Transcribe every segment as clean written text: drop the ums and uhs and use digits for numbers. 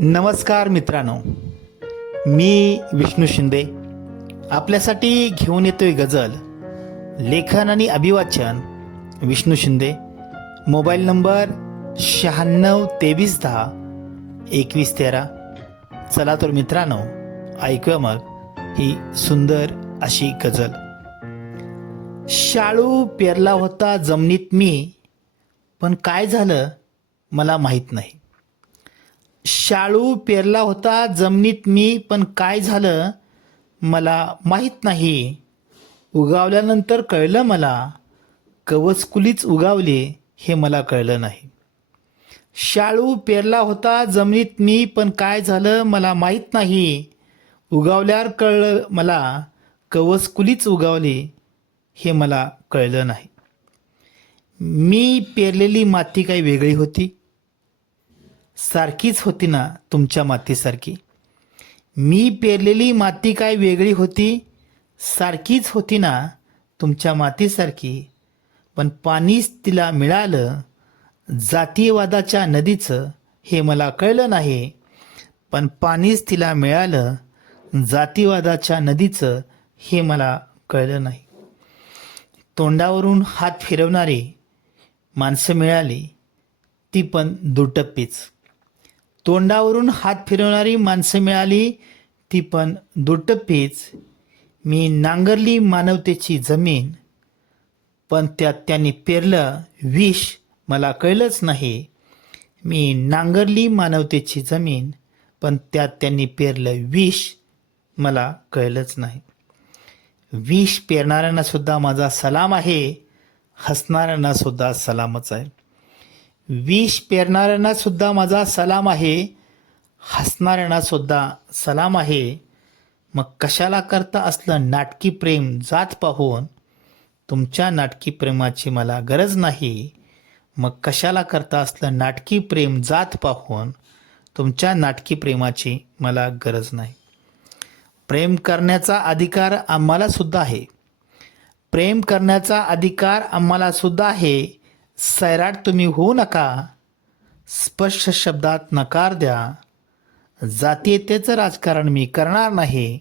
नमस्कार मित्रांनो, मी विष्णू शिंदे आपल्यासाठी घेऊन येतोय गझल. लेखन आणि अभिवाचन विष्णू शिंदे. Mobile number 9623102113. चला तर मित्रांनो, ऐकूया मग ही सुंदर अशी गझल. शाळू पेरला होता जमिनीत मी, पण काय झालं मला माहीत नाही. शाळू पेरला होता जमिनीत मी, पण काय झालं मला माहीत नाही. उगावल्यानंतर कळलं मला, कवचकुलीच उगावले हे मला कळलं नाही. शाळू पेरला होता जमिनीत मी, पण काय झालं मला माहीत नाही. उगावल्यावर कळलं मला, कवचकुलीच उगावले हे मला कळलं नाही. मी पेरलेली माती काही वेगळी होती, सारखीच होती ना तुमच्या मातीसारखी. मी पेरलेली माती काय वेगळी होती, सारखीच होती ना तुमच्या मातीसारखी. पण पाणीच तिला मिळालं जातीयवादाच्या नदीचं हे मला कळलं नाही. पण पाणीच तिला मिळालं जातीवादाच्या नदीचं हे मला कळलं नाही. तोंडावरून हात फिरवणारी माणसं मिळाली, ती पण दुटप्पीच. तोंडावरून हात फिरवणारी माणसं मिळाली, ती पण दुटप्पीच. मी नांगरली मानवतेची जमीन, पण त्यात त्यांनी पेरलं विष मला कळलंच नाही. मी नांगरली मानवतेची जमीन, पण त्यात त्यांनी पेरलं विष मला कळलंच नाही. विष पेरणाऱ्यांना सुद्धा माझा सलाम आहे, हसणाऱ्यांना सुद्धा सलामच आहे. विष पेरणाऱ्यांना सुद्धा माझा सलाम आहे, हसणाऱ्यांना सुद्धा सलाम आहे. मग कशाला करता असलं नाटकी प्रेम जात पाहून? तुमच्या नाटकी प्रेमाची मला गरज नाही. मग कशाला करता असलं नाटकी प्रेम जात पाहून? तुमच्या नाटकी प्रेमाची मला गरज नाही. प्रेम करण्याचा अधिकार आम्हाला सुद्धा आहे. प्रेम करण्याचा अधिकार आम्हाला सुद्धा आहे. सैराट तुम्ही होऊ नका, स्पष्ट शब्दात नकार द्या. जातीयतेचं राजकारण मी करणार नाही.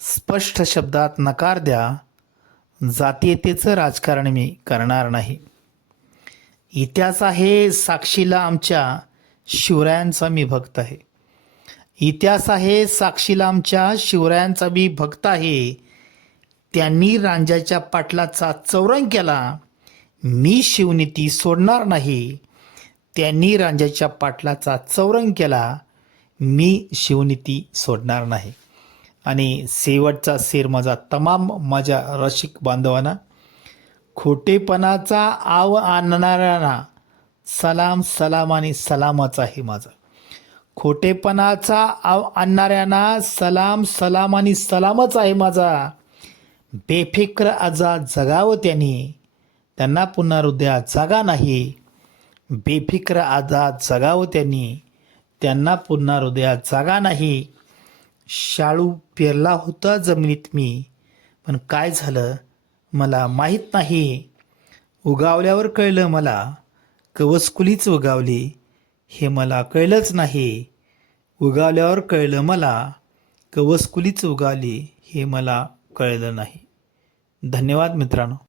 स्पष्ट शब्दात नकार द्या. जातीयतेचं राजकारण मी करणार नाही. इतिहास आहे साक्षीला आमच्या, शिवरायांचा मी भक्त आहे. इतिहास आहे साक्षीला आमच्या, शिवरायांचा मी भक्त आहे. त्यांनी रांजाच्या पाटलाचा चौरंग केला, मी शिवनीती सोडणार नाही. त्यांनी रांजाच्या पाटलाचा चौरंग केला, मी शिवनीती सोडणार नाही. आणि शेवटचा शेर माझा तमाम माझ्या रसिक बांधवांना. खोटेपणाचा आव आणणाऱ्यांना सलाम सलाम आणि सलामच आहे माझा. खोटेपणाचा आव आणणाऱ्यांना सलाम सलाम आणि सलामच आहे माझा. बेफिक्र आजाद जगावं त्यांना पुन्हा हृदयात जागा नाही. बेफिक्र आजाद जगावं त्यांना पुन्हा हृदयात जागा नाही. शाळू पेरला होता जमिनीत मी, पण काय झालं मला माहीत नाही. उगावल्यावर कळलं मला, कवचकुलीच उगावली हे मला कळलंच नाही. उगावल्यावर कळलं मला, कवचकुलीच उगावली हे मला कळलं नाही. धन्यवाद मित्रांनो.